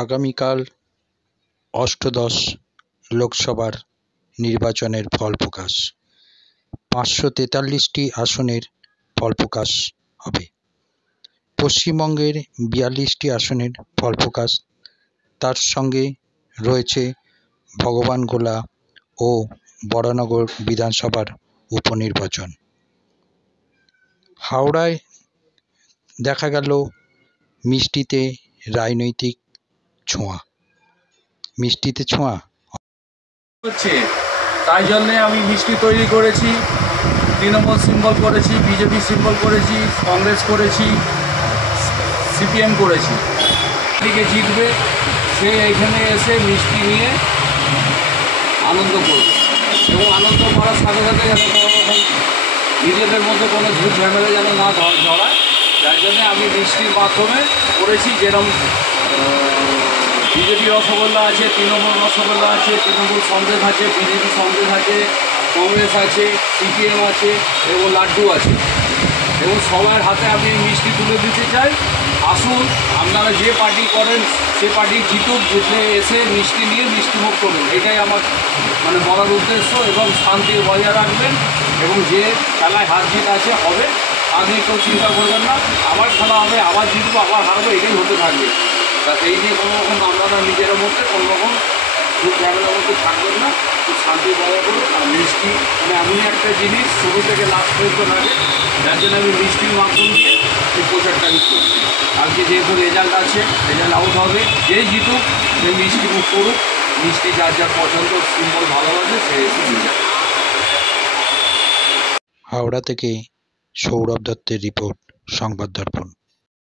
আগামীকাল অষ্টাদশ লোকসভার নির্বাচনের ফল প্রকাশ। 543টি আসনের ফল প্রকাশ হবে। পশ্চিমবঙ্গের 42টি আসনের ফল প্রকাশ, তার সঙ্গে রয়েছে ভগবানগোলা ও বরানগর বিধানসভার উপনির্বাচন। হাওড়ায় দেখা গেল মিষ্টিতে রাজনৈতিক ছোঁয়া। মিষ্টিতে ছোঁয়া হচ্ছে, তাই জন্যে আমি মিষ্টি তৈরি করেছি। তৃণমূল সিম্বল করেছি, বিজেপি সিম্বল করেছি, কংগ্রেস করেছি, সিপিএম করেছি। দিকে জিতবে সে এখানে এসে মিষ্টি নিয়ে আনন্দ করবে, এবং আনন্দ করার সাথে সাথে যেন কোনো রকম নিজেদের মধ্যে কোনো ঝুট ঝামেলা যেন না জড়ায়, যার জন্যে আমি মিষ্টির মাধ্যমে করেছি। যেরকম বিজেপি রসগোল্লা আছে, তৃণমূল রসগোল্লা আছে, তৃণমূল সন্দেশ আছে, বিজেপি সন্দেশ আছে, কংগ্রেস আছে, সিপিএম আছে এবং লাড্ডু আছে, এবং সবার হাতে আমি এই মিষ্টি তুলে দিতে চাই। আসুন, আপনারা যে পার্টি করেন সে পার্টি জিতুক, জিতলে এসে মিষ্টি নিয়ে মিষ্টিমুখ করুন, এটাই আমার বলার উদ্দেশ্য। এবং শান্তি বজায় রাখবেন, এবং যে খেলায় হার জিত আছে হবে, আগে কেউ চিন্তা করবেন না। আমার খেলা হবে, আবার জিতবো, আবার হারবো, এটাই হতে থাকবে। তা এই নিয়ে কোনো রকম আপনারা নিজের মধ্যে কোনো রকম খুব ঝামেলার মধ্যে থাকবেন না, খুব শান্তি বজায় করুন। আর মিষ্টি এমনই একটা জিনিস শুরু থেকে লাস্ট পর্যন্ত লাগে, যার জন্য আমি মিষ্টির মাধ্যম দিয়ে এই প্রচারটা করছি। আজকে যেহেতু রেজাল্ট আছে, রেজাল্ট আউট হবে, যেই জিতুক সে মিষ্টি মুখ করুক, মিষ্টি যার যার পছন্দ সিম্বল ভালোবাসে সে এসে দিয়ে যায়। হাওড়া থেকে সৌরভ দত্তের রিপোর্ট, সংবাদ দর্পণ।